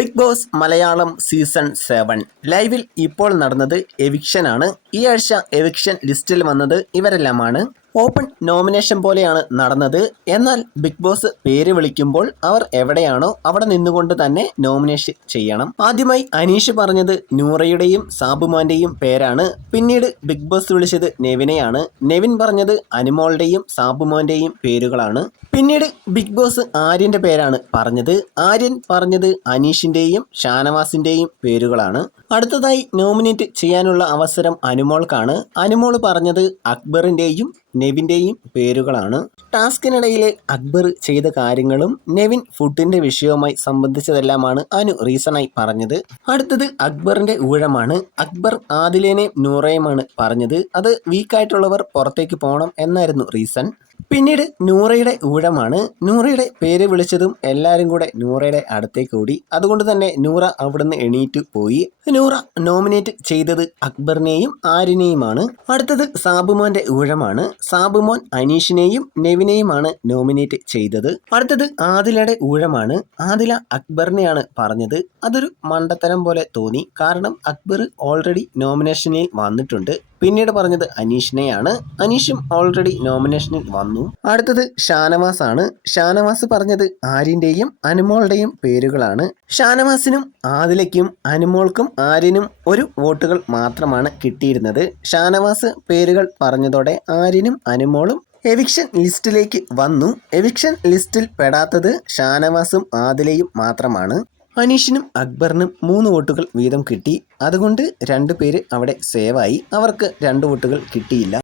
Big boss Malayalam season 7 ലൈവിൽ ഇപ്പോൾ നടന്നത് എവിക്ഷനാണ്. ഈ ആഴ്ച എവിക്ഷൻ ലിസ്റ്റിൽ വന്നത് ഇവരെല്ലാമാണ്. ഓപ്പൺ നോമിനേഷൻ പോലെയാണ് നടന്നത്. എന്നാൽ ബിഗ് ബോസ് പേര് വിളിക്കുമ്പോൾ അവർ എവിടെയാണോ അവിടെ നിന്നുകൊണ്ട് തന്നെ നോമിനേഷൻ ചെയ്യണം. ആദ്യമായി അനീഷ് പറഞ്ഞത് നൂറയുടെയും സാബുമാന്റെയും പേരാണ്. പിന്നീട് ബിഗ് ബോസ് വിളിച്ചത് നെവിനെയാണ്. നെവിൻ പറഞ്ഞത് അനുമോളുടെയും സാബുമോന്റെയും പേരുകളാണ്. പിന്നീട് ബിഗ് ബോസ് ആര്യന്റെ പേരാണ് പറഞ്ഞത്. ആര്യൻ പറഞ്ഞത് അനീഷിന്റെയും ഷാനവാസിന്റെയും പേരുകളാണ്. അടുത്തതായി നോമിനേറ്റ് ചെയ്യാനുള്ള അവസരം അനുമോൾക്കാണ്. അനുമോൾ പറഞ്ഞത് അക്ബറിന്റെയും നെവിന്റെയും പേരുകളാണ്. ടാസ്കിനിടയിലെ അക്ബർ ചെയ്ത കാര്യങ്ങളും നെവിൻ ഫുഡിന്റെ വിഷയവുമായി സംബന്ധിച്ചതെല്ലാമാണ് അനു റീസണായി പറഞ്ഞത്. അടുത്തത് അക്ബറിന്റെ ഊഴമാണ്. അക്ബർ ആദിലേനെയും നൂറയുമാണ് പറഞ്ഞത്. അത് വീക്കായിട്ടുള്ളവർ പുറത്തേക്ക് പോകണം എന്നായിരുന്നു റീസൺ. പിന്നീട് നൂറയുടെ ഊഴമാണ്. നൂറയുടെ പേര് വിളിച്ചതും എല്ലാവരും കൂടെ നൂറയുടെ അടുത്തേക്ക് ഓടി. അതുകൊണ്ട് തന്നെ നൂറ അവിടുന്ന് എണീറ്റ് പോയി. നൂറ നോമിനേറ്റ് ചെയ്തത് അക്ബറിനെയും ആര്യനെയുമാണ്. അടുത്തത് സാബുമോന്റെ ഊഴമാണ്. സാബുമോൻ അനീഷിനെയും നെവിനെയുമാണ് നോമിനേറ്റ് ചെയ്തത്. അടുത്തത് ആദിലയുടെ ഊഴമാണ്. ആദില അക്ബറിനെയാണ് പറഞ്ഞത്. അതൊരു മണ്ടത്തരം പോലെ തോന്നി. കാരണം അക്ബർ ഓൾറെഡി നോമിനേഷനിൽ വന്നിട്ടുണ്ട്. പിന്നീട് പറഞ്ഞത് അനീഷിനെയാണ്. അനീഷും ഓൾറെഡി നോമിനേഷനിൽ വന്നു. അടുത്തത് ഷാനവാസ് ആണ്. ഷാനവാസ് പറഞ്ഞത് ആര്യന്റെയും അനുമോളുടെയും പേരുകളാണ്. ഷാനവാസിനും ആദിലയ്ക്കും അനുമോൾക്കും ആര്യനും ഒരു വോട്ടുകൾ മാത്രമാണ് കിട്ടിയിരുന്നത്. ഷാനവാസ് പേരുകൾ പറഞ്ഞതോടെ ആര്യനും അനുമോളും എവിക്ഷൻ ലിസ്റ്റിലേക്ക് വന്നു. എവിക്ഷൻ ലിസ്റ്റിൽ പെടാത്തത് ഷാനവാസും ആദിലയും മാത്രമാണ്. അനീഷിനും അക്ബറിനും 3 വോട്ടുകൾ വീതം കിട്ടി. അതുകൊണ്ട് 2 പേര് അവിടെ സേവായി. അവർക്ക് 2 വോട്ടുകൾ കിട്ടിയില്ല.